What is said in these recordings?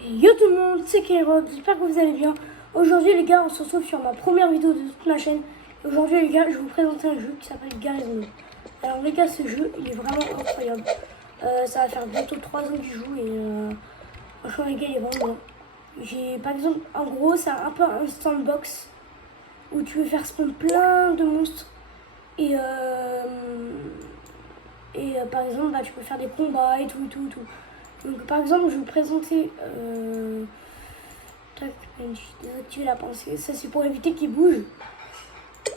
Et yo tout le monde, c'est Kairok, j'espère que vous allez bien. Aujourd'hui les gars, on se retrouve sur ma première vidéo de toute ma chaîne. Aujourd'hui les gars, je vais vous présenter un jeu qui s'appelle Garry's Mod. Alors les gars, ce jeu, il est vraiment incroyable. Ça va faire bientôt 3 ans que je joue et franchement les gars, il est vraiment bien. J'ai par exemple, en gros, c'est un peu un sandbox où tu veux faire spawn plein de monstres. Et par exemple, bah, tu peux faire des combats et tout. Donc par exemple, je vais vous présenter... Tac, j'ai désactivé la pensée. Ça, c'est pour éviter qu'il bouge.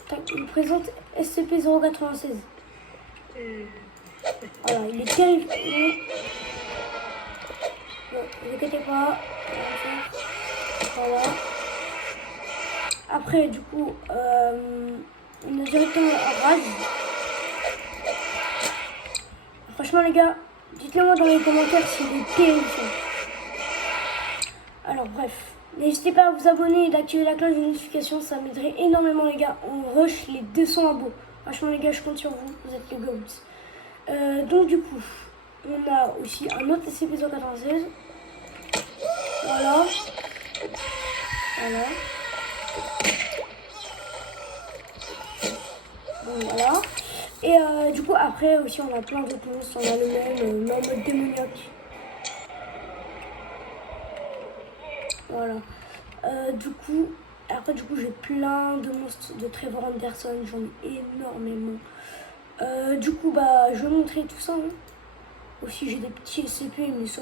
Tac, je vous présente SCP-096. Voilà, il est terrifiant. Bon, ne vous inquiétez pas. Voilà. Après, du coup, on a directement un rage. Franchement, les gars, dites-le moi dans les commentaires s'il est terrifiant. Alors, bref. N'hésitez pas à vous abonner et d'activer la cloche de notification, ça m'aiderait énormément les gars. On rush les 200 abos. Franchement les gars, je compte sur vous, vous êtes les goats. Donc du coup, on a aussi un autre SCP-196. Voilà. Voilà. Bon, voilà. Et du coup, après aussi, on a plein d'autres monstres. On a le même, mais en mode démoniaque. Voilà. Après, j'ai plein de monstres de Trevor Anderson, j'en ai énormément. Du coup, bah, je vais montrer tout ça. Hein. Aussi, j'ai des petits SCP, mais ça,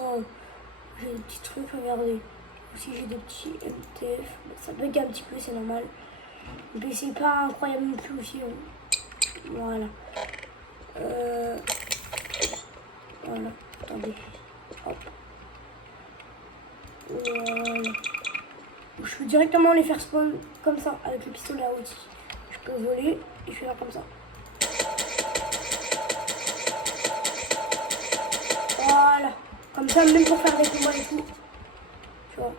j'ai des petits trucs, regardez. Aussi, j'ai des petits MTF. Ça bug un petit peu, c'est normal. Mais c'est pas incroyable non plus aussi. Hein. Voilà. Voilà. Attendez. Hop. Voilà. Je peux directement les faire spawn comme ça, avec le pistolet à outil. Je peux voler et je vais faire comme ça. Voilà. Comme ça, même pour faire des combats et tout. Tu vois.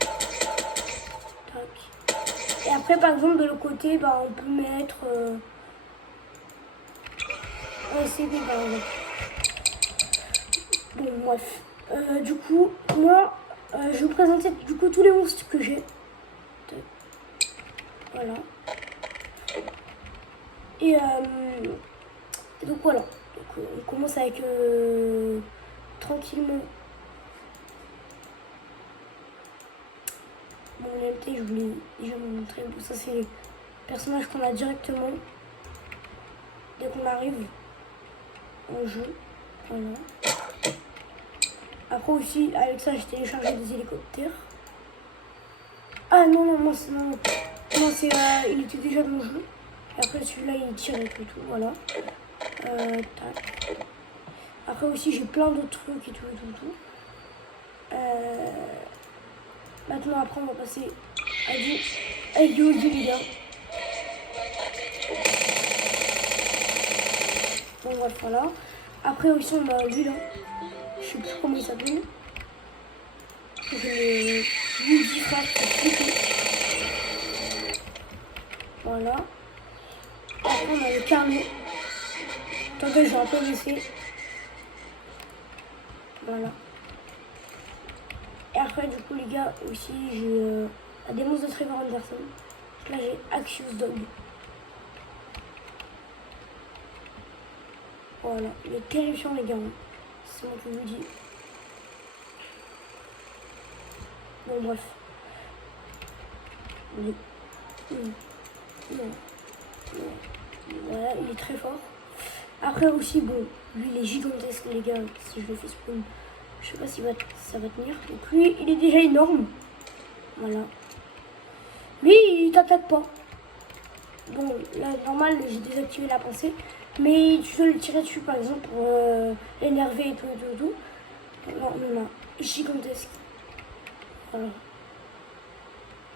Tac. Et après, par exemple, de l'autre côté, bah, on peut mettre un CD, par exemple. Bon, bref. Du coup, moi, je vais vous présenter du coup tous les monstres que j'ai. Voilà. Et donc voilà. Donc, on commence avec tranquillement. Bon, l'MT, je voulais déjà vous montrer. Bon, ça, c'est les personnages qu'on a directement dès qu'on arrive en jeu. Voilà. Après aussi, avec ça, j'ai téléchargé des hélicoptères. Ah non, non, non, c'est il était déjà dans le jeu. Et après, celui-là, il tire et tout, voilà. Tac. Après aussi, j'ai plein d'autres trucs et tout. Maintenant, après, on va passer à du les gars. Bon, bref, voilà. Après aussi, on a lui, là. Je sais plus comment il s'appelle. J'ai le Woody Frère qui est voilà. Après, on a le Carlo. Attendez, j'ai un peu laissé. Voilà. Et après, du coup, les gars, aussi, j'ai des monstres de Trevor Anderson. Là, j'ai Axios Dog. Voilà. Il est terrifiant, les gars. C'est moi qui vous dis. Bon, bref. Voilà, il est très fort. Après aussi, bon, lui, il est gigantesque, les gars. Si je le fais spawn, je sais pas si ça va tenir. Donc lui, il est déjà énorme. Voilà. Lui, il t'attaque pas. Bon, là, normal, j'ai désactivé la pensée. Mais tu dois le tirer dessus, par exemple, pour l'énerver et tout. Non, gigantesque. Voilà.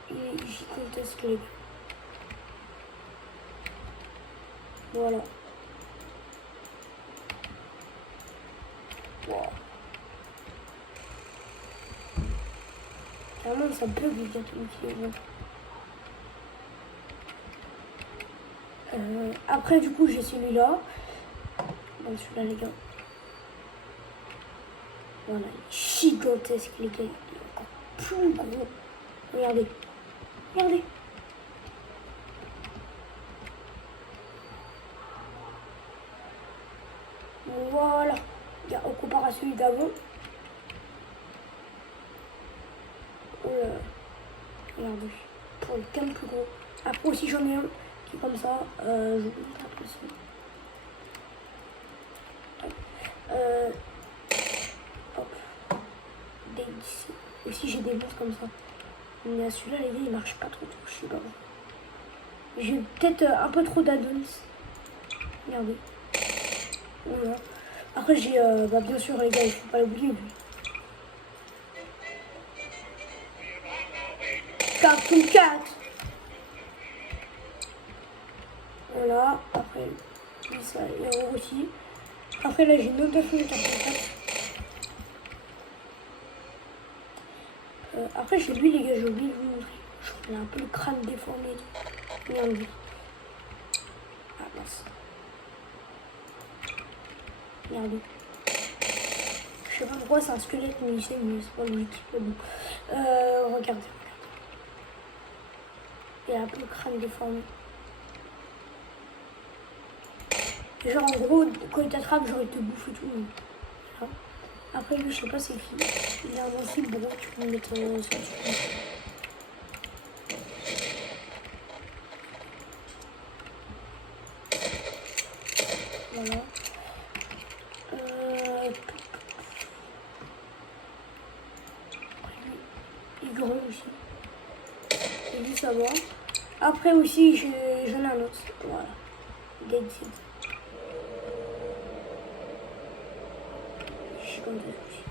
Il est gigantesque, les gars. Voilà. Wow. Carrément, ça bug, les gars, tout après, du coup, j'ai celui-là. Bon, celui-là, les gars. Voilà, gigantesque les gars, il est encore plus gros. Regardez, regardez. Voilà, on compare à celui d'avant. Oh là, regardez, pour le quand même plus gros. Après aussi j'en ai un qui est comme ça, je vous montre un peu ici. Hop, d'ici. Aussi j'ai des monstres comme ça. Mais celui-là les gars il marche pas trop, je sais pas. J'ai peut-être un peu trop d'addons. Regardez. Voilà. Après j'ai bien sûr les gars, il faut pas l'oublier lui. Cartoon Cat. Voilà, après lui ça héros aussi. Après là j'ai une autre version de Cartoon Cat. Après j'ai lui les gars, j'ai oublié de vous montrer. Je crois qu'il a un peu le crâne déformé. Regardez. Ah mince. Regardez. Je sais pas pourquoi c'est un squelette, mais c'est pas logique. Mais bon. Regardez. Il a un peu le crâne déformé. Genre en gros, quand il t'attrape, genre il te bouffe et tout. Voilà. Après lui, je sais pas c'est qui. Il a un invincible, bon, tu peux le mettre sur le truc. Voilà. Il gronde aussi. Et lui ça va. Après aussi j'en ai un autre. Voilà. Dead Seed. Je suis comme ça aussi.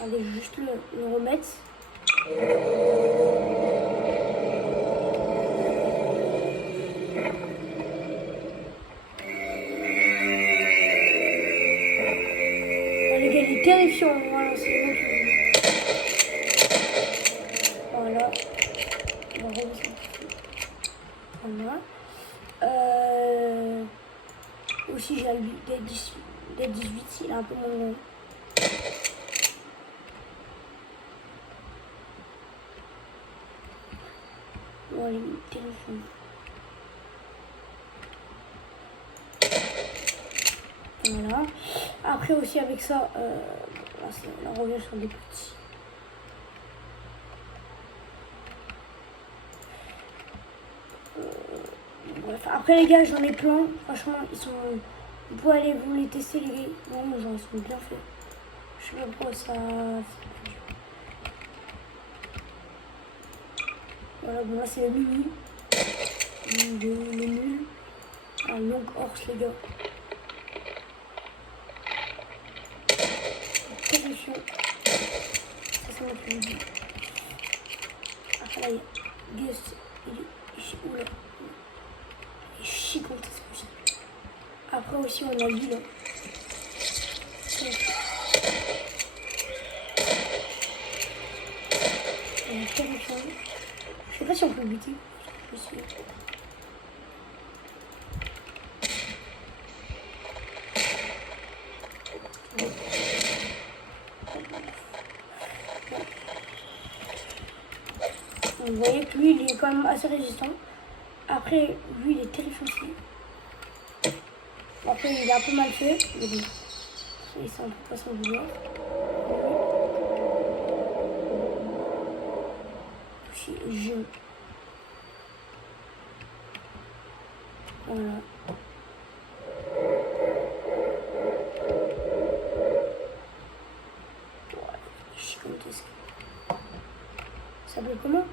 Allez juste le remettre. Les gars, il est terrifiant. Voilà, c'est bon. Voilà. On va remettre un peu. Voilà. Aussi, j'ai lui Dead 18, il a un peu mon. Bon, allez, téléphone. Voilà. Après aussi avec ça, là, on revient sur des petits. Bref, après les gars, j'en ai plein. Franchement, ils sont. Vous pouvez aller vous les tester les gars. Vraiment, genre, ils sont bien faits. Je sais pas pourquoi ça. Voilà, bon là c'est le mini. Le nul. Un long horse les gars. Terrifiant. Ça c'est mon plus. Après là, il y a Gust. Il est où là? Il est gigantesque aussi. Après aussi, on a lui là. On est terrifiant. Je sais pas si on peut le buter. Je suis. Vous voyez que lui, il est quand même assez résistant. Après, lui, il est terrifiant aussi. Après, il est un peu mal fait. Mais bon, il s'en peut pas s'en vouloir. Je. Voilà. Gigantesque. Ça s'appelle comment?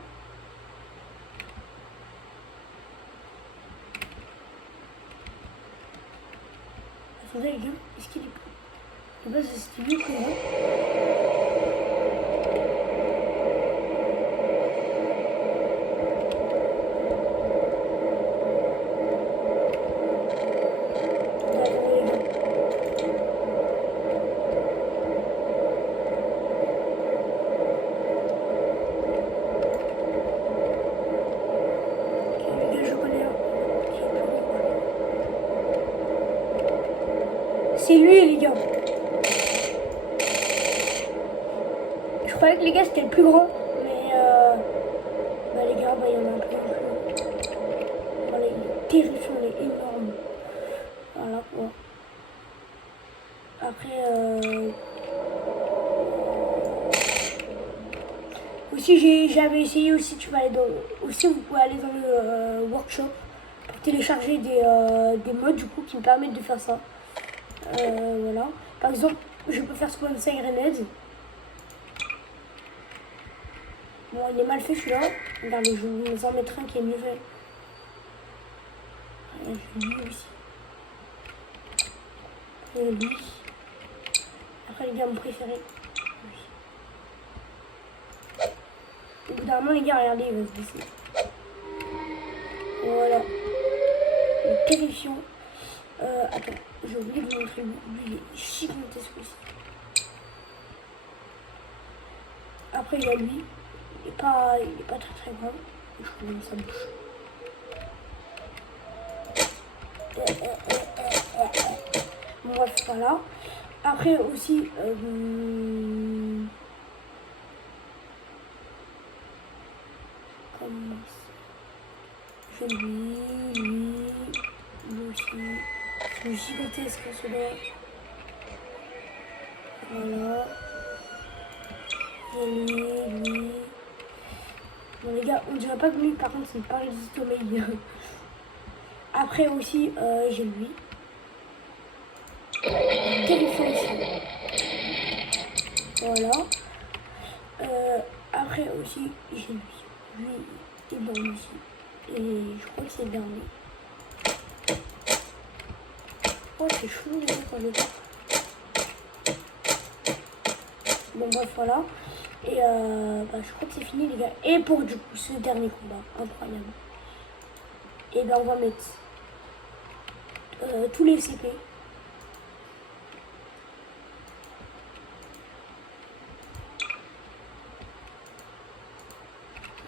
Attendez les gars, est-ce qu'il est... De base c'était mieux que moi. c'est lui, les gars. Je croyais que les gars c'était le plus grand, mais bah les gars, bah il y en a un plus grand. Voilà, il est terrifiant, il est énorme. Voilà quoi. Après aussi j'avais essayé aussi, tu vas aller dans aussi vous pouvez aller dans le workshop pour télécharger des mods du coup qui me permettent de faire ça. Voilà. Par exemple, je peux faire spawn 5 grenades. Bon, il est mal fait celui-là. Regardez, je vais vous en mettre un qui est mieux fait. Je vais lui aussi. Et lui. Après, les gars, mon préféré. Lui. Au bout d'un moment, les gars, regardez, il va se baisser. Voilà. Il est terrifiant. Attends, j'ai oublié de vous montrer lui. Lui, il est gigantesque aussi. Après, il y a lui. Il est pas très très grand. Je trouve dans sa bouche. Bon, bref, voilà. Après aussi, comment je lui aussi. C'est gigantesque celui-là. Voilà. Et lui. Bon les gars, on dirait pas que lui, par contre, c'est une paralysie de sommeil. Après aussi, j'ai lui. Terrifiant aussi. Voilà. Après aussi, j'ai lui. Lui est bon aussi. Et je crois que c'est le dernier. Oh, c'est chou les gars quand je le vois. Bon bref, voilà. Et bah, je crois que c'est fini les gars. Et pour du coup ce dernier combat, incroyable. Et ben on va mettre tous les CP.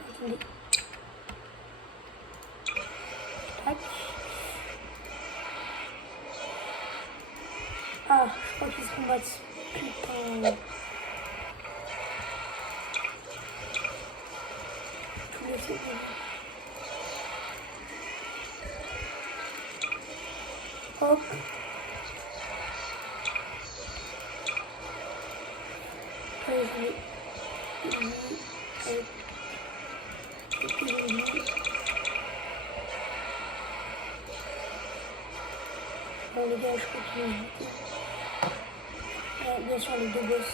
Attendez. Tac. Ah, je crois qu'ils se combattent. Putain. Tous les CP. Hop. Allez, je vais. Bon les gars, je crois qu'ils vont buter. Bien sûr les deux boss.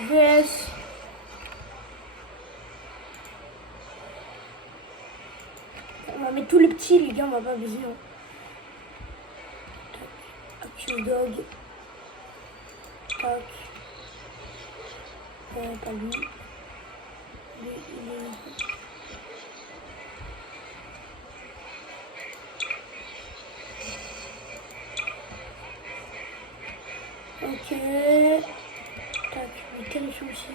VS. On va mettre tous les petits les gars, on va pas abuser. Hein. Active dog. Tac. Pas lui. Lui, il est... Ok. Tac, il est terrifiant aussi.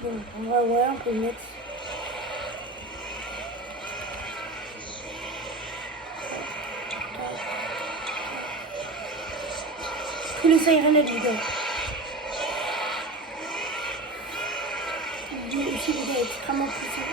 Bon, on va voir, on peut le mettre. Tous les sirenettes, les gars. Lui aussi, les gars, est extrêmement puissant.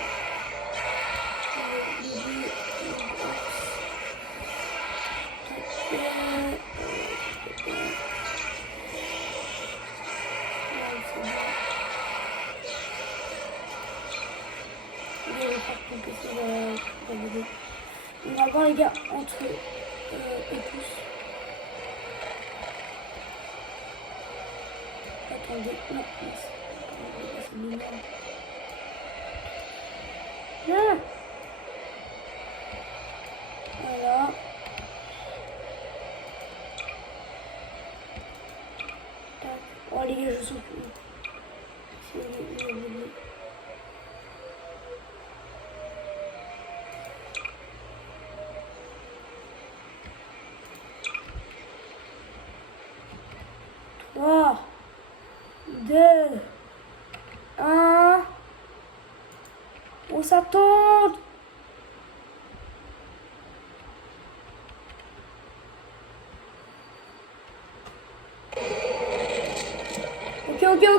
On va voir les gars entre eux et tous. Attendez, non, c'est énorme. Ah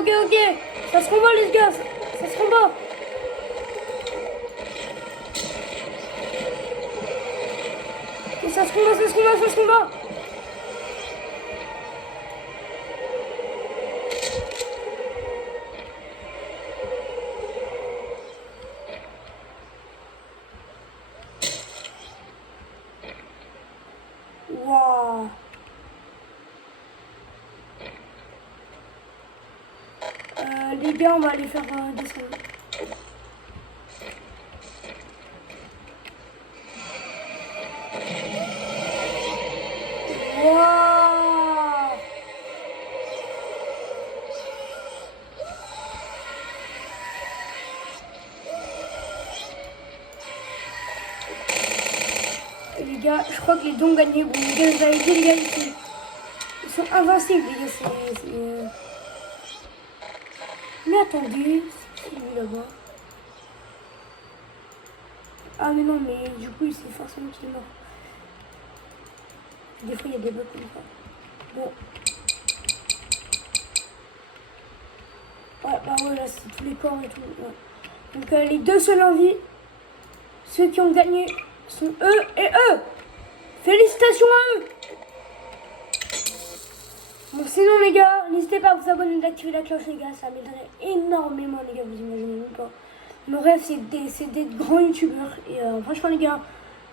ok. Ça se combat, les gars. Ça se combat. Ok, ça se combat. Waouh. Les gars, on va aller faire descendre. Waouh. Les gars, je crois que les dons gagnés. Bon, les gars, vous avez dit, les gars, ils sont invincibles, les gars. Mais attendez, c'est qui lui là-bas? Ah mais non, mais du coup, c'est forcément qu'il est mort. Des fois, il y a des bugs comme ça. Bon. Ouais, bah ouais, là, c'est tous les corps et tout. Ouais. Donc, les deux seuls en vie, ceux qui ont gagné sont eux et eux. Félicitations à eux. Bon, sinon, les gars, n'hésitez pas à vous abonner et d'activer la cloche, les gars. Ça m'aiderait énormément, les gars. Vous imaginez même pas. Mon rêve, c'est d'être grand youtubeur. Et franchement, les gars,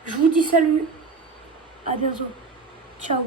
je vous dis salut. À bientôt. Ciao.